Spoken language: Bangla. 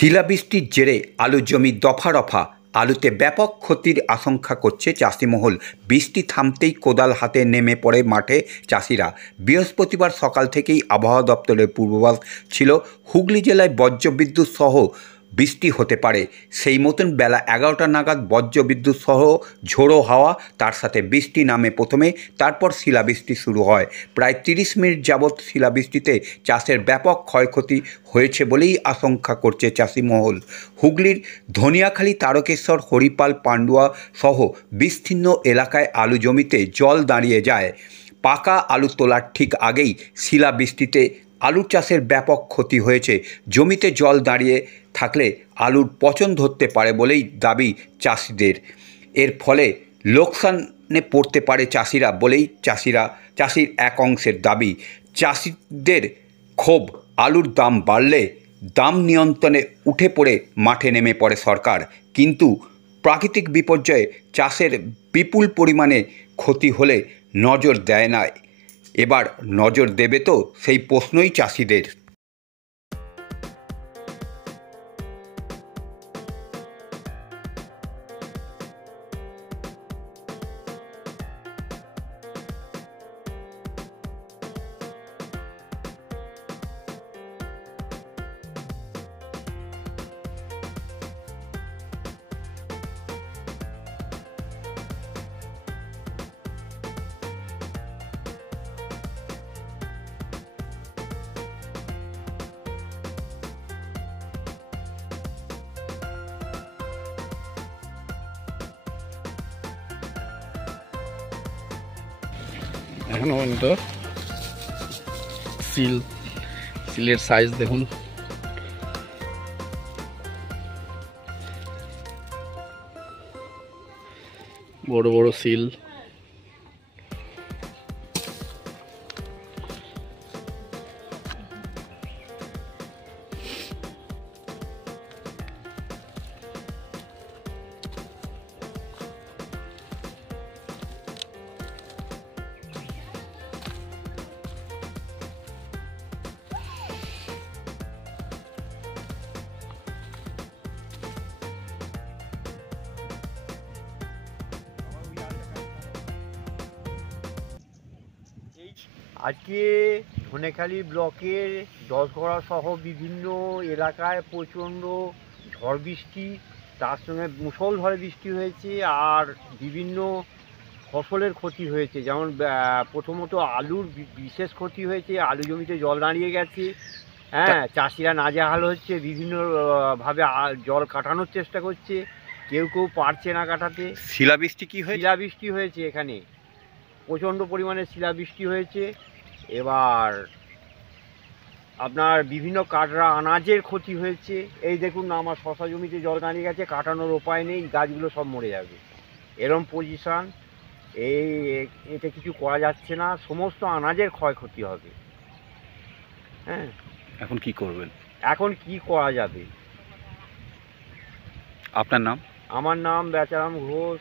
শিলাবৃষ্টির জেরে আলু জমি দফা রফা, আলুতে ব্যাপক ক্ষতির আশঙ্কা করছে চাষিমহল। বৃষ্টি থামতেই কোদাল হাতে নেমে পড়ে মাঠে চাষিরা। বৃহস্পতিবার সকাল থেকেই আবহাওয়া দপ্তরের পূর্বাভাস ছিল হুগলি জেলায় বজ্রবিদ্যুৎ সহ বৃষ্টি হতে পারে। সেই মতন বেলা 11টা নাগাদ বজ্রবিদ্যুৎ সহ ঝোড়ো হাওয়া, তার সাথে বৃষ্টি নামে প্রথমে, তারপর শিলাবৃষ্টি শুরু হয়। প্রায় 30 মিনিট যাবৎ শিলাবৃষ্টিতে চাষের ব্যাপক ক্ষয়ক্ষতি হয়েছে বলেই আশঙ্কা করছে চাষিমহল। হুগলির ধনিয়াখালী, তারকেশ্বর, হরিপাল, পান্ডুয়া সহ বিস্তীর্ণ এলাকায় আলু জমিতে জল দাঁড়িয়ে যায়। পাকা আলু তোলার ঠিক আগেই শিলাবৃষ্টিতে আলু চাষের ব্যাপক ক্ষতি হয়েছে। জমিতে জল দাঁড়িয়ে থাকলে আলুর পচন ধরতে পারে বলেই দাবি চাষিদের। এর ফলে লোকসানে পড়তে পারে চাষিরা বলেই চাষির এক অংশের দাবি। চাষিদের ক্ষোভ, আলুর দাম বাড়লে দাম নিয়ন্ত্রণে উঠে পড়ে মাঠে নেমে পড়ে সরকার, কিন্তু প্রাকৃতিক বিপর্যয়ে চাষের বিপুল পরিমাণে ক্ষতি হলে নজর দেয় না। এবার নজর দেবে তো, সেই প্রশ্নই চাষিদের। এখনো পর্যন্ত সিলের সাইজ দেখুন, বড় বড় সিল। আজকে ধনেখালি ব্লকের দশগড়া সহ বিভিন্ন এলাকায় প্রচণ্ড ঝড় বৃষ্টি, তার সঙ্গে মুষলধারে বৃষ্টি হয়েছে, আর বিভিন্ন ফসলের ক্ষতি হয়েছে। যেমন প্রথমত আলুর বিশেষ ক্ষতি হয়েছে, আলু জমিতে জল দাঁড়িয়ে গেছে। হ্যাঁ, চাষিরা নাজেহাল হচ্ছে, বিভিন্নভাবে জল কাটানোর চেষ্টা করছে, কেউ পারছে না কাটাতে। শিলাবৃষ্টি কি হয়েছে? শিলাবৃষ্টি হয়েছে, এখানে প্রচণ্ড পরিমাণে শিলাবৃষ্টি হয়েছে। এবার আপনার বিভিন্ন কাটরা আনাজের ক্ষতি হয়েছে। এই দেখুন, আমার শশা জমিতে জল দাঁড়িয়ে গেছে, কাটানোর উপায় নেই, গাছগুলো সব মরে যাবে, এরম পজিশান। এতে কিছু করা যাচ্ছে না, সমস্ত আনাজের ক্ষয়ক্ষতি হবে। হ্যাঁ, এখন কি করবেন? এখন কি করা যাবে? আপনার নাম? আমার নাম বেচারাম ঘোষ।